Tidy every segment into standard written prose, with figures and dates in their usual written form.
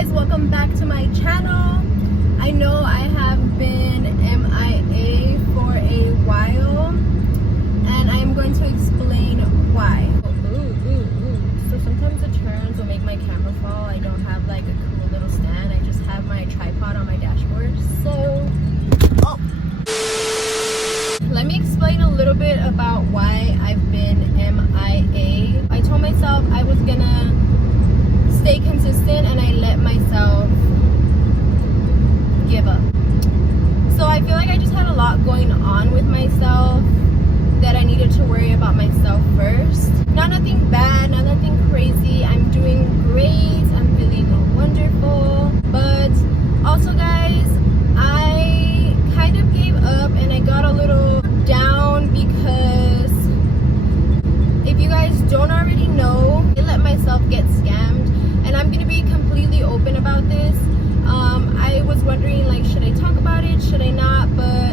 guys, welcome back to my channel. I know I have been MIA for a while and I am going to explain why. So sometimes the turns will make my camera fall. I don't have like a cool little stand. I just have my tripod on my dashboard. So let me explain a little bit about why I've been MIA. I told myself I was gonna stay consistent and I let myself give up. So I feel like I just had a lot going on with myself that I needed to worry about myself first. Not nothing bad, not nothing crazy. I'm doing great. I'm feeling wonderful. But also guys, I kind of gave up and I got a little down because if you guys don't already know, I let myself get scammed. And I'm gonna be completely open about this. I was wondering, like, should I talk about it? Should I not? But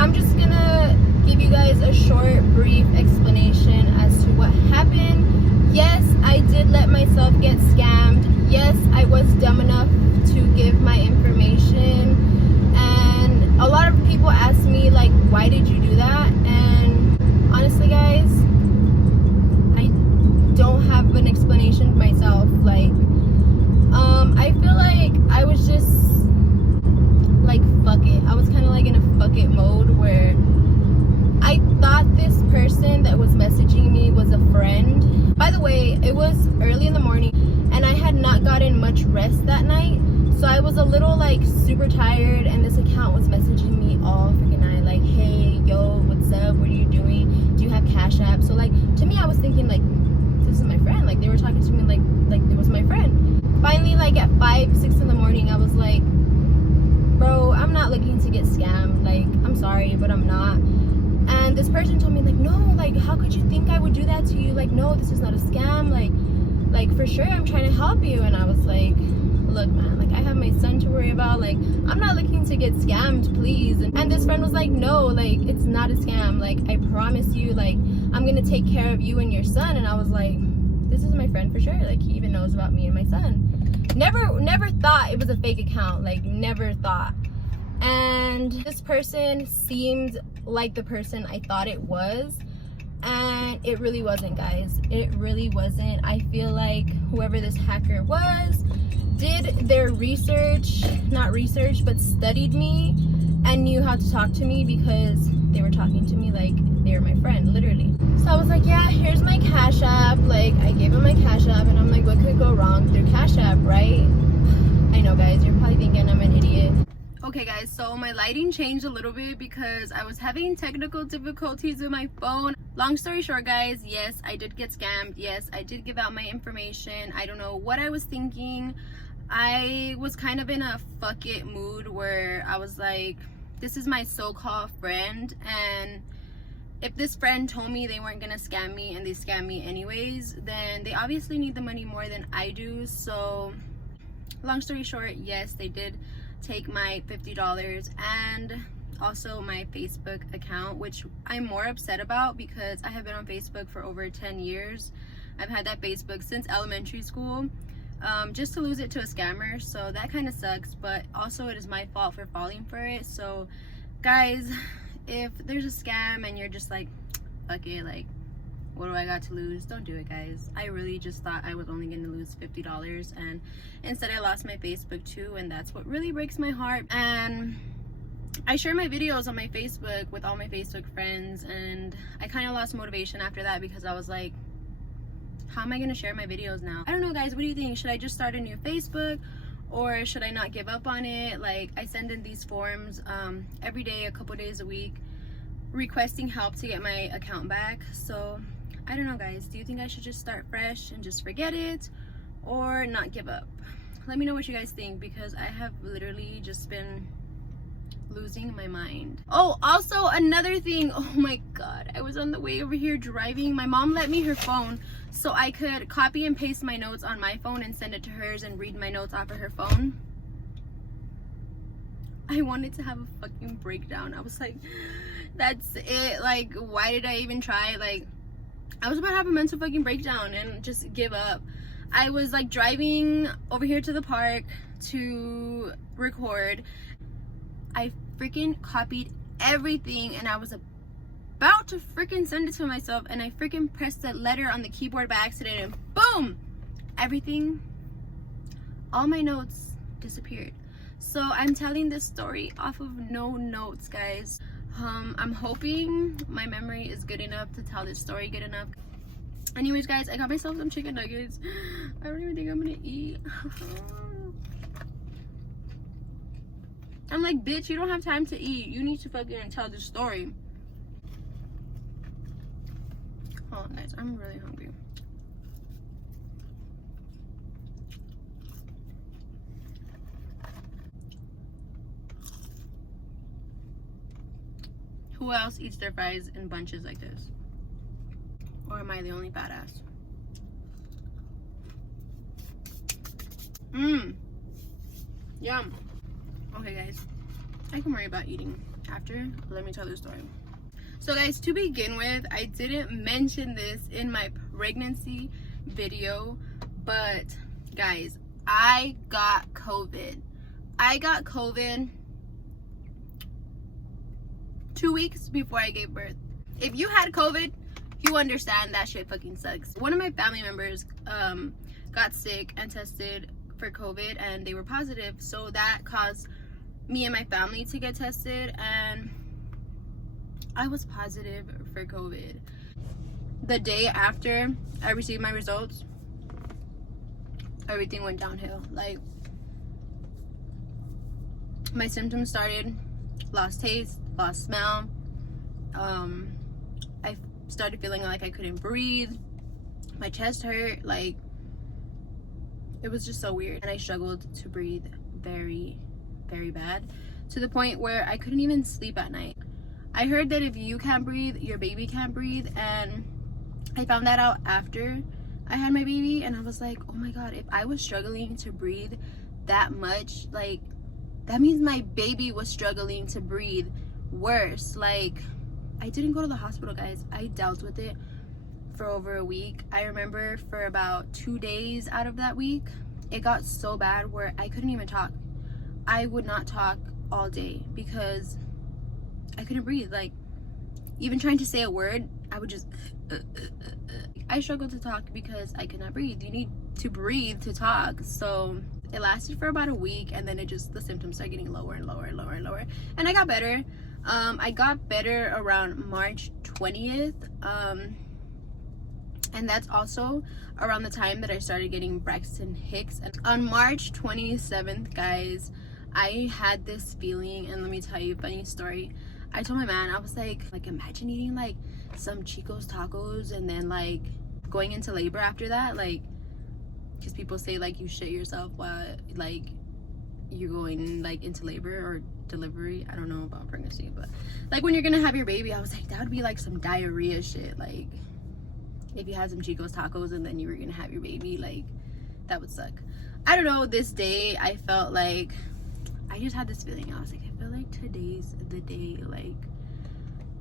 I'm just gonna give you guys a short, brief explanation as to what happened. Yes, I did let myself get scammed. Yes, I was dumb enough to give my information. And a lot of people ask me, like, why did you do that? And honestly, guys, I don't have an explanation for myself. Like, I feel like I was just like, fuck it. I was kind of like in a fuck it mode where I thought this person that was messaging me was a friend. By the way, it was early in the morning and I had not gotten much rest that night. So I was a little like super tired and this account was messaging me all freaking night. Like, hey, yo, what's up? What are you doing? Do you have Cash App? So like, to me, I was thinking like, this is my friend. Like, they were talking to me like it was my friend. Finally, like at 5, 6 in the morning, I was like, bro, I'm not looking to get scammed. Like, I'm sorry, but I'm not. And this person told me like, no, like, how could you think I would do that to you? Like, no, this is not a scam. Like for sure, I'm trying to help you. And I was like, look, man, like, I have my son to worry about. Like, I'm not looking to get scammed, please. And this friend was like, no, like, it's not a scam. Like, I promise you, like, I'm gonna take care of you and your son. And I was like, this is my friend for sure. Like, he even knows about me and my son. Never thought it was a fake account. Like, never thought. And this person seemed like the person I thought it was, and it really wasn't, guys. It really wasn't. I feel like whoever this hacker was did their research, not research, but studied me and knew how to talk to me because they were talking to me like they were my friend, literally. So I was like, yeah, here's my Cash App. Like, I gave him my Cash App and I'm like, what could go wrong through Cash App, right? I know, guys, you're probably thinking I'm an idiot. Okay guys, so my lighting changed a little bit because I was having technical difficulties with my phone. Long story short, guys, yes, I did get scammed. Yes, I did give out my information. I don't know what I was thinking. I was kind of in a fuck it mood where I was like, this is my so-called friend, and if this friend told me they weren't gonna scam me and they scam me anyways, then they obviously need the money more than I do. So long story short, yes, they did take my $50 and also my Facebook account, which I'm more upset about because I have been on Facebook for over 10 years. I've had that Facebook since elementary school. Just to lose it to a scammer, so that kind of sucks, but also it is my fault for falling for it. So guys, if there's a scam and you're just like, fuck it, like, what do I got to lose? Don't do it, guys. I really just thought I was only gonna lose $50 and instead I lost my Facebook too, and that's what really breaks my heart. And I share my videos on my Facebook with all my Facebook friends, and I kind of lost motivation after that because I was like, how am I gonna share my videos now? I don't know, guys, what do you think? Should I just start a new Facebook or should I not give up on it? Like, I send in these forms every day, a couple days a week, requesting help to get my account back. So I don't know, guys, do you think I should just start fresh and just forget it or not give up? Let me know what you guys think because I have literally just been losing my mind. Oh, also another thing, oh my god, I was on the way over here driving. My mom let me her phone so I could copy and paste my notes on my phone and send it to hers and read my notes off of her phone. I wanted to have a fucking breakdown. I was like, that's it. Like, why did I even try? Like, I was about to have a mental fucking breakdown and just give up. I was like driving over here to the park to record. I freaking copied everything and I was about to freaking send it to myself, and I freaking pressed the letter on the keyboard by accident, and boom, everything, all my notes disappeared. So I'm telling this story off of no notes, guys. I'm hoping my memory is good enough to tell this story good enough. Anyways, guys, I got myself some chicken nuggets. I don't even think I'm gonna eat. I'm like, bitch, you don't have time to eat. You need to fucking tell the story. Oh, guys, I'm really hungry. Who else eats their fries in bunches like this? Or am I the only badass? Yum. Okay, guys, I can worry about eating after. Let me tell the story. So, guys, to begin with, I didn't mention this in my pregnancy video, but guys, I got COVID. I got COVID 2 weeks before I gave birth. If you had COVID, you understand that shit fucking sucks. One of my family members got sick and tested for COVID, and they were positive, so that caused me and my family to get tested, and I was positive for COVID. The day after I received my results, everything went downhill. Like, my symptoms started, lost taste, lost smell. I started feeling like I couldn't breathe. My chest hurt. Like, it was just so weird. And I struggled to breathe very, very bad, to the point where I couldn't even sleep at night. I heard that if you can't breathe, your baby can't breathe, and I found that out after I had my baby, and I was like, oh my god, if I was struggling to breathe that much, like, that means my baby was struggling to breathe worse. Like, I didn't go to the hospital, guys. I dealt with it for over a week. I remember for about 2 days out of that week, it got so bad where I couldn't even talk. I would not talk all day because I couldn't breathe. Like, even trying to say a word, I would just I struggled to talk because I could not breathe. You need to breathe to talk. So it lasted for about a week, and then the symptoms started getting lower and lower and lower and lower, and I got better. I got better around March 20th, and that's also around the time that I started getting Braxton Hicks. And on March 27th, guys, I had this feeling, and let me tell you a funny story. I told my man, I was like imagine eating like some Chico's tacos and then like going into labor after that, like, because people say like you shit yourself while like you're going like into labor or delivery. I don't know about pregnancy, but like when you're gonna have your baby, I was like, that would be like some diarrhea shit. Like, if you had some Chico's tacos and then you were gonna have your baby, like, that would suck. I don't know, this day I felt like, I just had this feeling. I was like, I feel like today's the day. Like,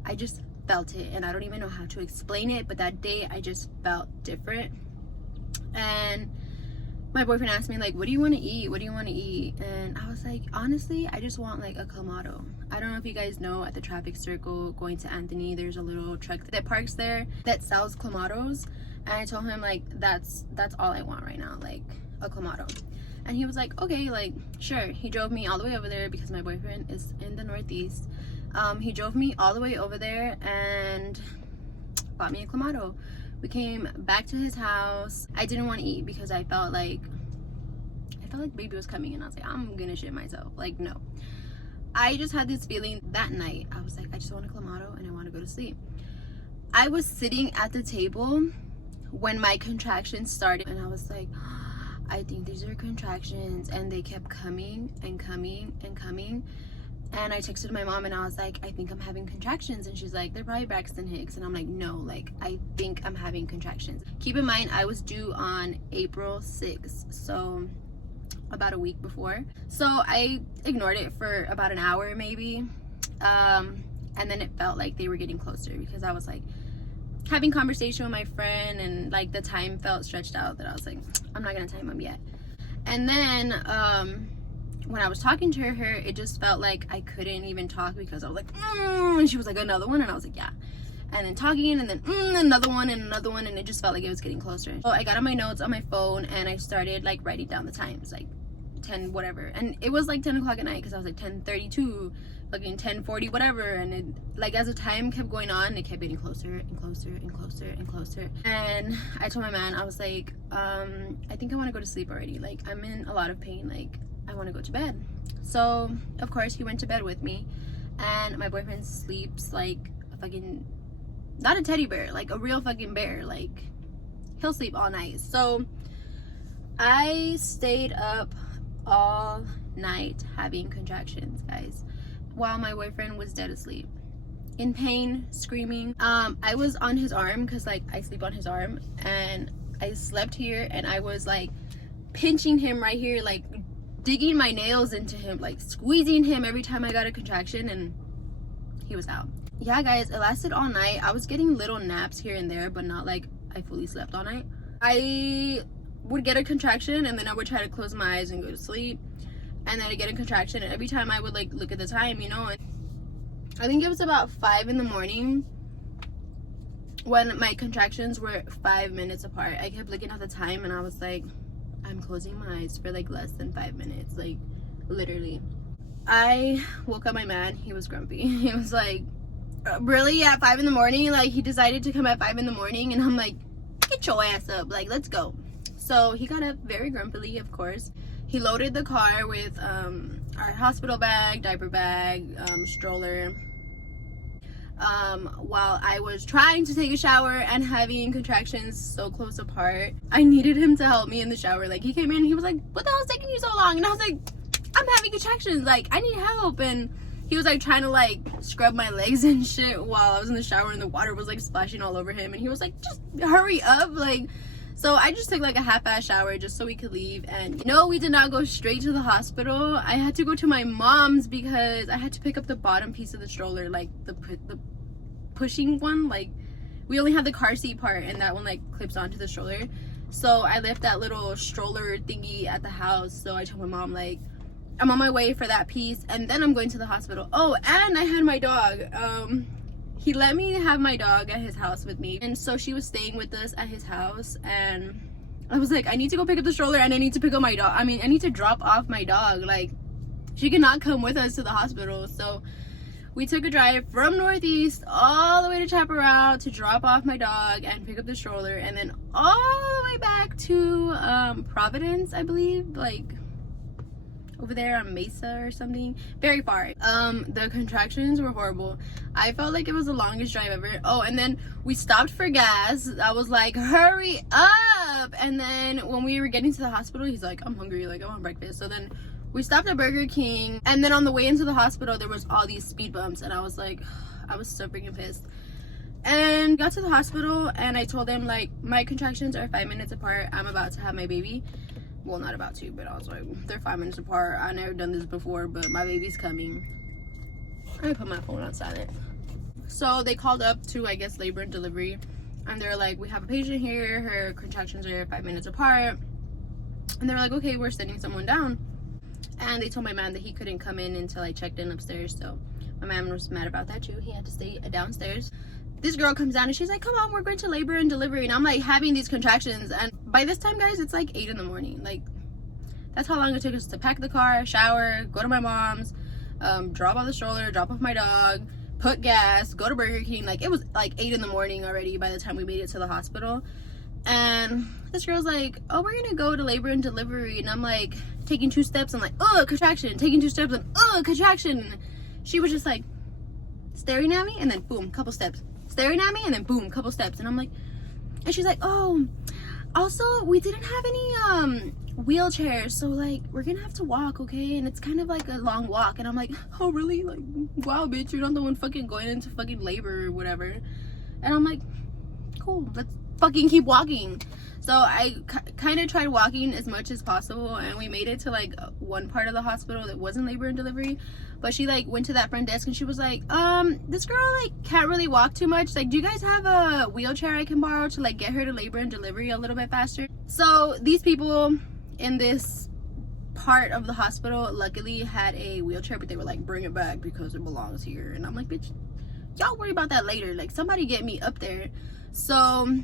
I just felt it, and I don't even know how to explain it, but that day I just felt different. And my boyfriend asked me, like, what do you want to eat? What do you want to eat? And I was like, honestly, I just want like a clamato. I don't know if you guys know, at the traffic circle going to Anthony, there's a little truck that parks there that sells clamatos, and I told him like that's all I want right now, like a clamato. And he was like, okay, like, sure. He drove me all the way over there because my boyfriend is in the Northeast. He drove me all the way over there and bought me a clamato. We came back to his house. I didn't want to eat because I felt like baby was coming, and I was like, I'm gonna shit myself. Like, no. I just had this feeling that night. I was like, I just want a clamato and I want to go to sleep. I was sitting at the table when my contractions started, and I was like, I think these are contractions, and they kept coming and coming and coming. And I texted my mom and I was like, I think I'm having contractions. And she's like, they're probably Braxton Hicks. And I'm like, no, like, I think I'm having contractions. Keep in mind, I was due on April 6th, so about a week before. So I ignored it for about an hour maybe, and then it felt like they were getting closer, because I was like, having conversation with my friend, and like the time felt stretched out that I was like, I'm not gonna time him yet. And then when I was talking to her, it just felt like I couldn't even talk because I was like, and she was like, another one, and I was like, yeah. And then talking, and then another one, and it just felt like it was getting closer. So I got on my notes on my phone, and I started like writing down the times, like 10 whatever, and it was like 10 o'clock at night because I was like 10:32, fucking 10:40 whatever, and it, like as the time kept going on, it kept getting closer and closer and closer and closer. And I told my man, I was like, I think I want to go to sleep already, like I'm in a lot of pain, like I want to go to bed. So of course he went to bed with me, and my boyfriend sleeps like a fucking, not a teddy bear, like a real fucking bear, like he'll sleep all night. So I stayed up all night having contractions, guys, while my boyfriend was dead asleep, in pain, screaming. I was on his arm because like I sleep on his arm, and I slept here, and I was like pinching him right here, like digging my nails into him, like squeezing him every time I got a contraction, and he was out. Yeah, guys, it lasted all night. I was getting little naps here and there, but not like I fully slept all night. I would get a contraction, and then I would try to close my eyes and go to sleep, and then I'd get a contraction, and every time I would like look at the time, you know, and I think it was about 5 in the morning when my contractions were 5 minutes apart. I kept looking at the time, and I was like, I'm closing my eyes for like less than 5 minutes, like literally. I woke up my man. He was grumpy. He was like, really, at 5 in the morning? Like he decided to come at 5 in the morning, and I'm like, get your ass up, like let's go. So he got up very grumpily, of course. He loaded the car with our hospital bag, diaper bag, stroller, while I was trying to take a shower and having contractions so close apart. I needed him to help me in the shower. Like he came in and he was like, what the hell is taking you so long? And I was like, I'm having contractions, like I need help. And he was like trying to like scrub my legs and shit while I was in the shower, and the water was like splashing all over him, and he was like, just hurry up. Like, so I just took like a half-ass shower just so we could leave. And no, we did not go straight to the hospital. I had to go to my mom's because I had to pick up the bottom piece of the stroller, like the pushing one. Like we only have the car seat part, and that one like clips onto the stroller. So I left that little stroller thingy at the house. So I told my mom, like, I'm on my way for that piece, and then I'm going to the hospital. Oh, and I had my dog. He let me have my dog at his house with me, and so she was staying with us at his house, and I was like, I need to go pick up the stroller, and I need to pick up my dog. I mean, I need to drop off my dog. Like, she cannot come with us to the hospital. So we took a drive from Northeast all the way to Chaparral to drop off my dog and pick up the stroller, and then all the way back to Providence, I believe, like over there on Mesa or something, very far. The contractions were horrible. I felt like it was the longest drive ever. Oh, and then we stopped for gas. I was like, hurry up. And then when we were getting to the hospital, he's like, I'm hungry, like I want breakfast. So then we stopped at Burger King, and then on the way into the hospital there was all these speed bumps, and I was like, I was so freaking pissed. And got to the hospital, and I told them, like, my contractions are 5 minutes apart. I'm about to have my baby. Well, not about to, but I was like, they're 5 minutes apart. I never done this before, but my baby's coming. I put my phone on silent. So they called up to, I guess, Labor&Delivery, and they're like, we have a patient here. Her contractions are 5 minutes apart. And they're like, okay, we're sending someone down. And they told my man that he couldn't come in until I checked in upstairs. So my man was mad about that too. He had to stay downstairs. This girl comes down and she's like, come on, we're going to Labor&Delivery. And I'm like having these contractions, and by this time, guys, it's like 8 in the morning. Like, that's how long it took us to pack the car, shower, go to my mom's, drop off the stroller, drop off my dog, put gas, go to Burger King. Like, it was like 8 in the morning already by the time we made it to the hospital. And this girl's like, oh, we're gonna go to Labor&Delivery. And I'm like taking 2 steps, I'm like, oh, contraction, taking 2 steps, and oh, contraction. She was just like staring at me, and then boom, couple steps, staring at me, and then boom, couple steps. And I'm like, and she's like, oh, also we didn't have any wheelchairs, so like we're gonna have to walk, okay? And it's kind of like a long walk. And I'm like, oh really? Like, wow, bitch, you're not the one fucking going into fucking labor or whatever. And I'm like, cool, let's fucking keep walking. So I kind of tried walking as much as possible, and we made it to like one part of the hospital that wasn't labor and delivery. But she like went to that front desk and she was like, this girl like can't really walk too much. Like, do you guys have a wheelchair I can borrow to like get her to labor and delivery a little bit faster? So these people in this part of the hospital luckily had a wheelchair, but they were like, bring it back because it belongs here. And I'm like, bitch, y'all worry about that later. Like, somebody get me up there. So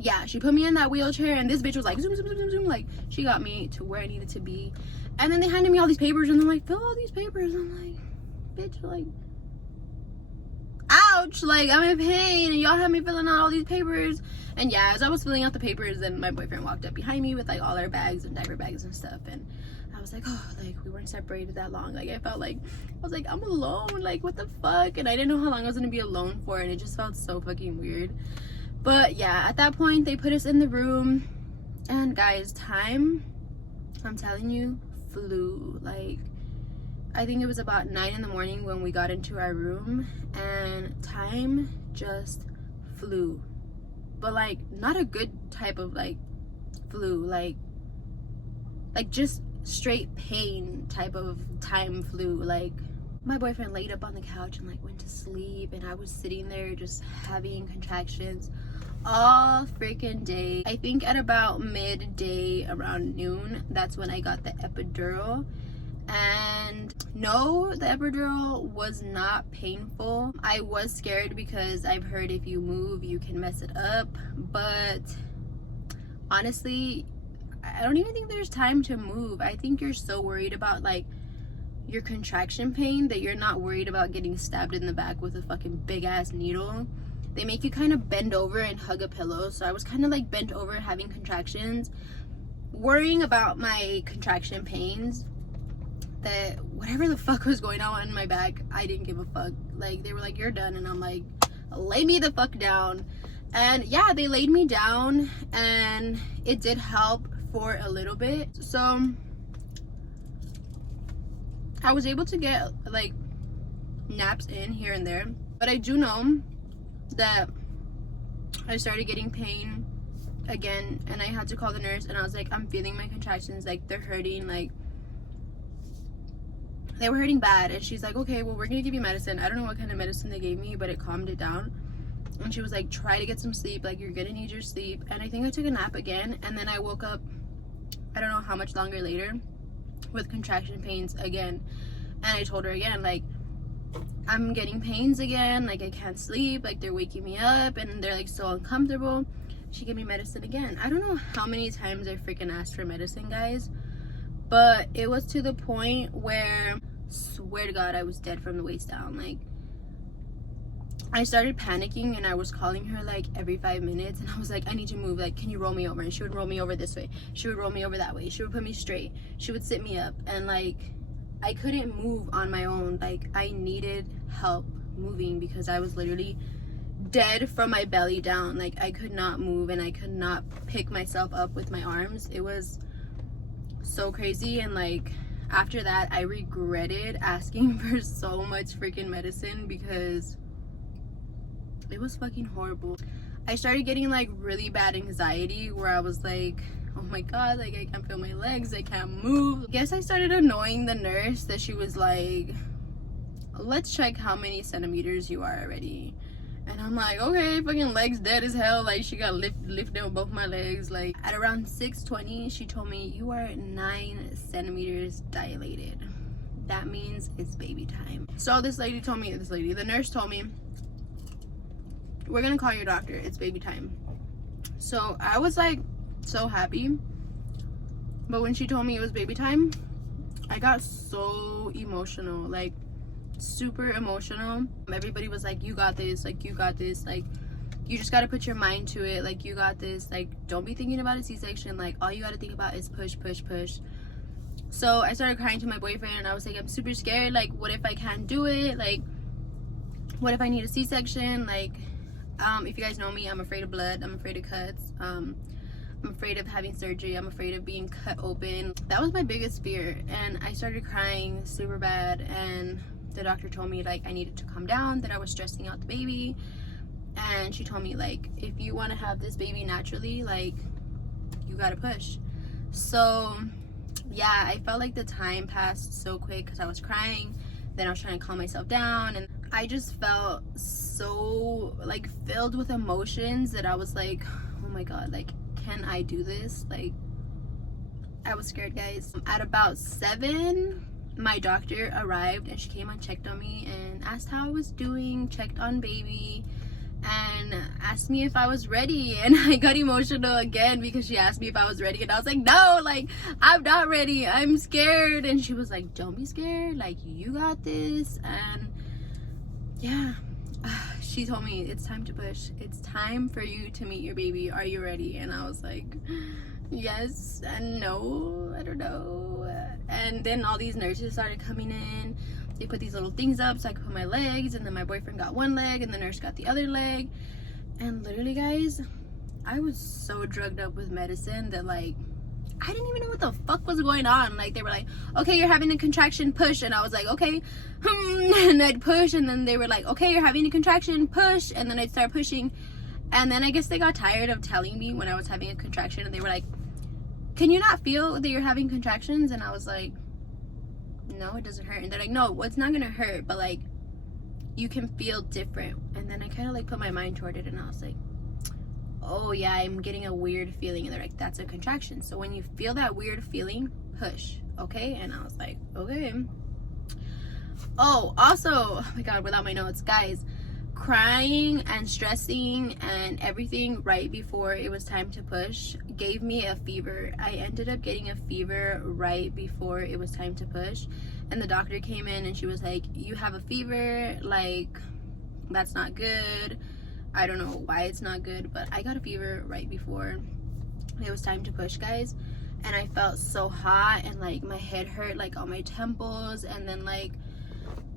yeah, she put me in that wheelchair, and this bitch was like zoom zoom zoom zoom, like she got me to where I needed to be. And then they handed me all these papers, and they're like, fill all these papers. I'm like, bitch, like, ouch, like I'm in pain and y'all have me filling out all these papers. And yeah, as I was filling out the papers, then my boyfriend walked up behind me with like all our bags and diaper bags and stuff. And I was like, oh, like we weren't separated that long. Like I felt like, I was like, I'm alone, like what the fuck? And I didn't know how long I was gonna be alone for, and it just felt so fucking weird. But yeah, at that point they put us in the room, and guys, time, I'm telling you, flew. Like, I think it was about 9 in the morning when we got into our room, and time just flew. But like, not a good type of like flew, like just straight pain type of time flew. Like, my boyfriend laid up on the couch and like went to sleep, and I was sitting there just having contractions all freaking day. I think at about midday, around noon, that's when I got the epidural. And no, the epidural was not painful. I was scared because I've heard if you move you can mess it up, but honestly I don't even think there's time to move. I think you're so worried about like your contraction pain that you're not worried about getting stabbed in the back with a fucking big ass needle. They make you kind of bend over and hug a pillow, so I was kind of like bent over having contractions, worrying about my contraction pains, that whatever the fuck was going on in my back, I didn't give a fuck. Like, they were like, you're done, and I'm like, lay me the fuck down. And yeah, they laid me down, and it did help for a little bit. So I was able to get like naps in here and there, but I do know that I started getting pain again, and I had to call the nurse, and I was like, I'm feeling my contractions, like they're hurting, like they were hurting bad. And she's like, okay, well, we're gonna give you medicine. I don't know what kind of medicine they gave me, but it calmed it down. And she was like, try to get some sleep, like you're gonna need your sleep. And I think I took a nap again, and then I woke up, I don't know how much longer later, with contraction pains again. And I told her again, like, I'm getting pains again, like I can't sleep, like they're waking me up and they're like so uncomfortable. She gave me medicine again. I don't know how many times I freaking asked for medicine, guys, but it was to the point where, swear to God, I was dead from the waist down. Like, I started panicking, and I was calling her like every 5 minutes, and I was like, I need to move, like can you roll me over? And she would roll me over this way, she would roll me over that way, she would put me straight, she would sit me up. And like, I couldn't move on my own. Like, I needed help moving because I was literally dead from my belly down. Like, I could not move, and I could not pick myself up with my arms. It was so crazy. And like, after that, I regretted asking for so much freaking medicine because it was fucking horrible. I started getting like really bad anxiety where I was like, oh my God, like I can't feel my legs, I can't move. I guess I started annoying the nurse that she was like, let's check how many centimeters you are already. And I'm like, okay, fucking legs dead as hell. Like, she got lifted with both my legs. Like, at around 6:20, she told me, you are 9 centimeters dilated. That means it's baby time. So this lady told me, the nurse told me, we're gonna call your doctor, it's baby time. So I was like so happy, but when she told me it was baby time, I got so emotional, like super emotional. Everybody was like, you got this, like you got this, like you just got to put your mind to it, like you got this, like don't be thinking about a C-section, like all you got to think about is push push push. So I started crying to my boyfriend, and I was like, I'm super scared, like what if I can't do it, like what if I need a C-section, like if you guys know me, I'm afraid of blood, I'm afraid of cuts, I'm afraid of having surgery, I'm afraid of being cut open. That was my biggest fear, and I started crying super bad. And the doctor told me like I needed to calm down, that I was stressing out the baby. and she told me, like, if you want to have this baby naturally, like, you gotta push. So yeah, I felt like the time passed so quick because I was crying, then I was trying to calm myself down, and I just felt so like filled with emotions that I was like, oh my god, like, can I do this? Like, I was scared, guys. At about 7, my doctor arrived and she came and checked on me and asked how I was doing, checked on baby, and asked me if I was ready. And I got emotional again because she asked me if I was ready, and I was like, no, like, I'm not ready, I'm scared. And she was like, don't be scared, like, you got this. And yeah, she told me, it's time to push, it's time for you to meet your baby, are you ready? And I was like, yes and no, I don't know. And then all these nurses started coming in. They put these little things up so I could put my legs, and then my boyfriend got one leg and the nurse got the other leg. And literally, guys, I was so drugged up with medicine that, like, I didn't even know what the fuck was going on. Like, they were like, okay, you're having a contraction, push. And I was like, okay. And I'd push, and then they were like, okay, you're having a contraction, push. And then I'd start pushing. And then I guess they got tired of telling me when I was having a contraction, and they were like, can you not feel that you're having contractions? And I was like, no, it doesn't hurt. And they're like, no, well, it's not gonna hurt, but like, you can feel different. And then I kind of like put my mind toward it, and I was like, oh yeah, I'm getting a weird feeling. And they're like, that's a contraction. So when you feel that weird feeling, push, okay? And I was like, okay. Oh, also, oh my god, without my notes, guys, crying and stressing and everything right before it was time to push gave me a fever. I ended up getting a fever right before it was time to push, and the doctor came in and she was like, you have a fever, like, that's not good. I don't know why it's not good, but I got a fever right before it was time to push, guys. And I felt so hot, and like my head hurt, like on my temples. And then like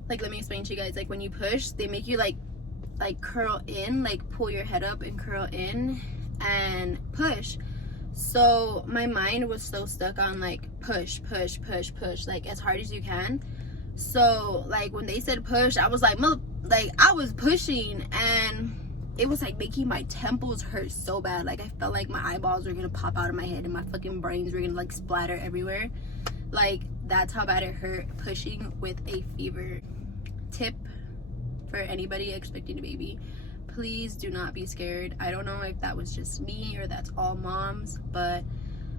let me explain to you guys, like, when you push, they make you like curl in, like pull your head up and curl in and push. So my mind was so stuck on like push, push, push, push, like as hard as you can. So like when they said push, I was like, like, I was pushing, and it was like making my temples hurt so bad. Like, I felt like my eyeballs were gonna pop out of my head and my fucking brains were gonna like splatter everywhere. Like, that's how bad it hurt pushing with a fever. Tip for anybody expecting a baby: please do not be scared. I don't know if that was just me or that's all moms, but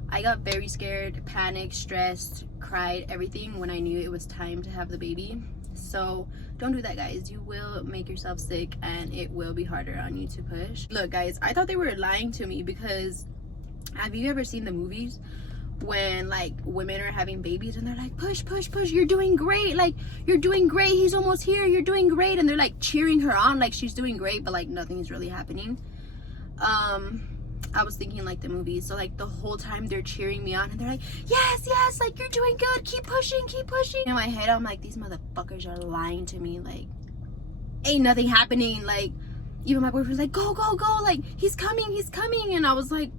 I got very scared, panicked, stressed, cried, everything when I knew it was time to have the baby. So don't do that, guys. You will make yourself sick, and it will be harder on you to push. Look, guys, I thought they were lying to me, because have you ever seen the movies when like women are having babies and they're like, push, push, push, you're doing great, like, you're doing great, he's almost here, you're doing great, and they're like cheering her on like she's doing great, but like nothing's really happening. I was thinking like the movies. So like the whole time they're cheering me on, and they're like, yes, yes, like, you're doing good, keep pushing, keep pushing. In my head, I'm like, these motherfuckers are lying to me, like, ain't nothing happening. Like, even my boyfriend's like, go, go, go, like, he's coming, he's coming. And I was like,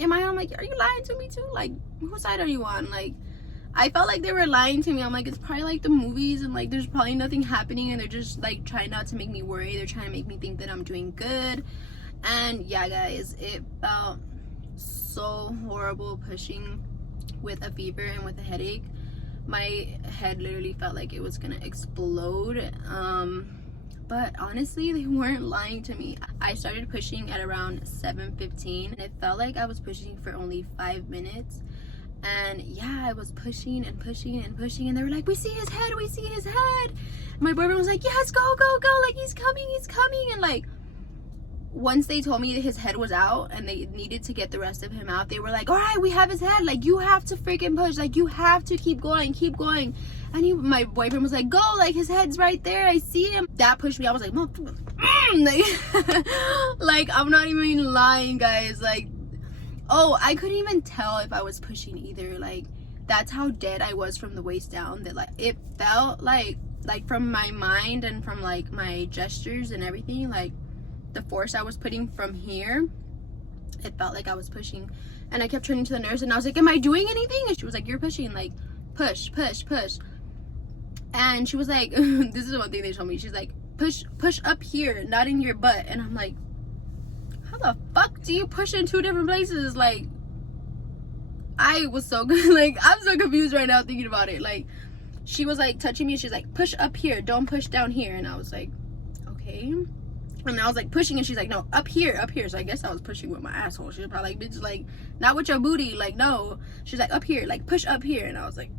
I'm like, are you lying to me too? Like, whose side are you on? Like, I felt like they were lying to me. I'm like, it's probably like the movies, and like there's probably nothing happening, and they're just like trying not to make me worry. They're trying to make me think that I'm doing good. And yeah, guys, it felt so horrible pushing with a fever and with a headache. My head literally felt like it was gonna explode. But honestly, they weren't lying to me. I started pushing at around 7:15, and it felt like I was pushing for only 5 minutes. And yeah, I was pushing and pushing and pushing, and they were like, we see his head, we see his head. And my boyfriend was like, yes, go, go, go, like, he's coming, he's coming. And like, once they told me that his head was out and they needed to get the rest of him out, they were like, all right, we have his head, like, you have to freaking push, like, you have to keep going, keep going. And my boyfriend was like, go, like, his head's right there, I see him. That pushed me. I was like, like, I'm not even lying, guys. Like, oh, I couldn't even tell if I was pushing either. Like, that's how dead I was from the waist down. That like, it felt like from my mind and from like my gestures and everything, like the force I was putting from here, it felt like I was pushing. And I kept turning to the nurse, and I was like, am I doing anything? And she was like, you're pushing, like, push, push, push. And she was like, this is one thing they told me, she's like, push up here, not in your butt. And I'm like, how the fuck do you push in 2 different places? Like, I was so good. Like, I'm so confused right now thinking about it. Like, she was like touching me, she's like, push up here, don't push down here. And I was like, okay. And I was like pushing, and she's like, no, up here. So I guess I was pushing with my asshole. She was probably like, bitch, like, not with your booty. Like, no. She's like, up here, like, push up here. And I was like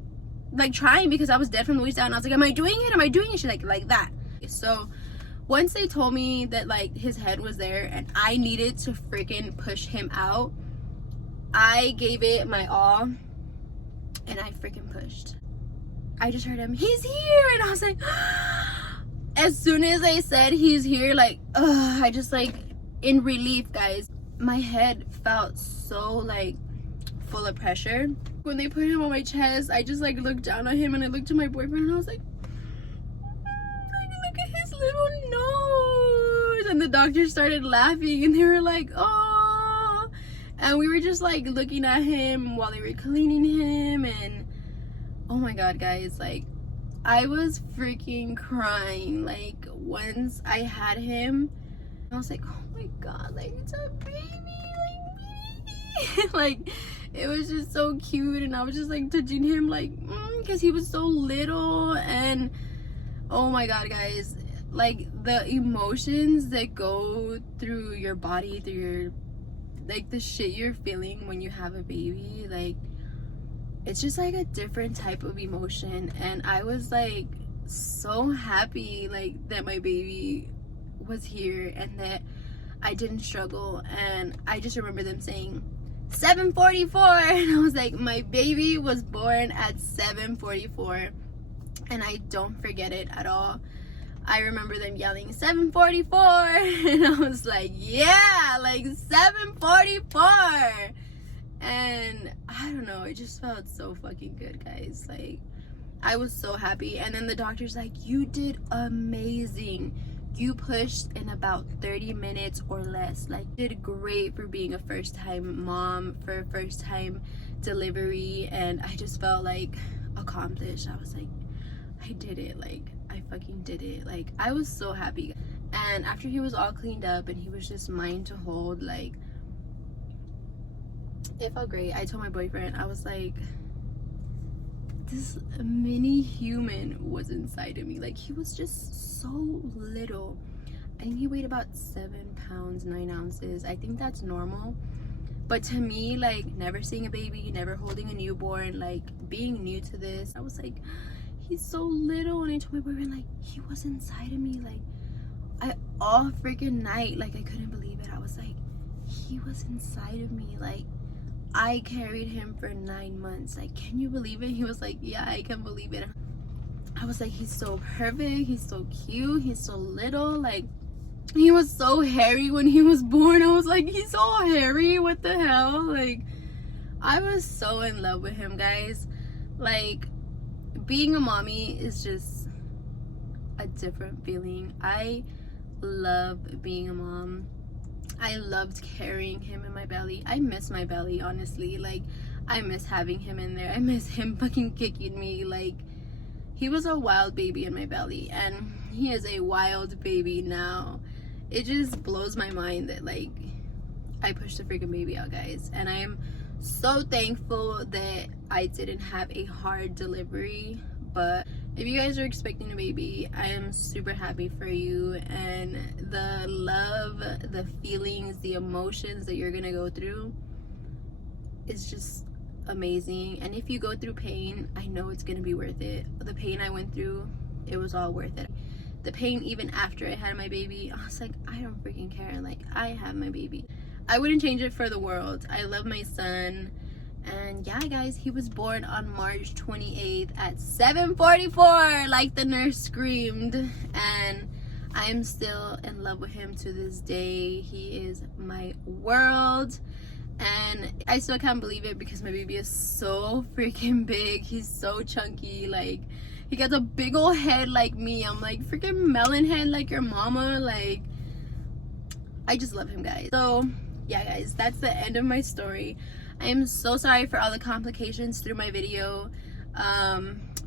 trying, because I was dead from the waist down. I was like, am I doing it? She's like that. So once they told me that like his head was there and I needed to freaking push him out, I gave it my all, and I freaking pushed. I just heard him, he's here. And I was like, as soon as I said he's here, like, I just like, in relief, guys, my head felt so like full of pressure. When they put him on my chest, I just like looked down at him, and I looked at my boyfriend, and I was like, look at his little nose. And the doctors started laughing, and they were like, oh. And we were just like looking at him while they were cleaning him, and oh my god, guys, like, I was freaking crying. Like, once I had him, I was like, oh my god, like, it's a baby, like, like, it was just so cute. And I was just like touching him, like, because he was so little. And oh my god, guys, like, the emotions that go through your body, through your, like, the shit you're feeling when you have a baby, like, it's just like a different type of emotion. And I was like so happy, like, that my baby was here and that I didn't struggle. And I just remember them saying 7:44, and I was like, my baby was born at 7:44, and I don't forget it at all. I remember them yelling 7:44, and I was like, yeah, like 7:44. And I don't know, it just felt so fucking good, guys. Like, I was so happy. And then the doctor's like, you did amazing. You pushed in about 30 minutes or less. Like, you did great for being a first-time mom, for a first-time delivery. And I just felt like accomplished. I was like, I did it. Like, I fucking did it. Like, I was so happy. And after he was all cleaned up and he was just mine to hold, like, it felt great. I told my boyfriend, I was like, this mini human was inside of me. Like, he was just so little. I think he weighed about 7 pounds 9 ounces. I think that's normal, but to me, like, never seeing a baby, never holding a newborn, like, being new to this, I was like, he's so little. And I told my boyfriend, like, he was inside of me. Like, all freaking night, like, I couldn't believe it. I was like, he was inside of me. Like, I carried him for 9 months. Like, can you believe it? He was like, yeah, I can believe it. I was like, he's so perfect, he's so cute, he's so little. Like, he was so hairy when he was born. I was like, he's so hairy, what the hell? Like, I was so in love with him, guys. Like, being a mommy is just a different feeling. I love being a mom. I loved carrying him in my belly. I miss my belly, honestly. Like, I miss having him in there. I miss him fucking kicking me. Like, he was a wild baby in my belly, and he is a wild baby now. It just blows my mind that, like, I pushed the freaking baby out, guys. And I am so thankful that I didn't have a hard delivery. But if you guys are expecting a baby, I am super happy for you. And the love, the feelings, the emotions that you're gonna go through is just amazing. And if you go through pain, I know it's gonna be worth it. The pain I went through, it was all worth it. The pain even after I had my baby, I was like, I don't freaking care. Like, I have my baby. I wouldn't change it for the world. I love my son. And yeah, guys, he was born on March 28th at 7:44, like the nurse screamed. And I am still in love with him to this day. He is my world. And I still can't believe it because my baby is so freaking big. He's so chunky. Like, he got a big old head like me. I'm like, freaking melon head like your mama. Like, I just love him, guys. So yeah, guys, that's the end of my story. I am so sorry for all the complications through my video.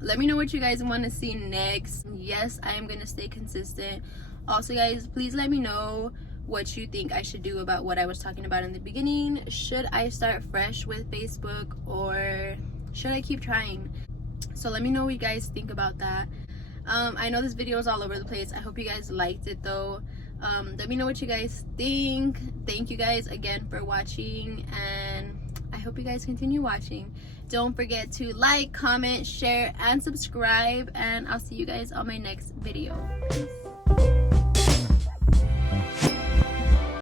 let me know what you guys want to see next. Yes, I am gonna stay consistent. Also, guys, please let me know what you think I should do about what I was talking about in the beginning. Should I start fresh with Facebook, or should I keep trying? So let me know what you guys think about that. I know this video is all over the place. I hope you guys liked it though. Let me know what you guys think. Thank you guys again for watching, and I hope you guys continue watching. Don't forget to like, comment, share, and subscribe, and I'll see you guys on my next video. Peace.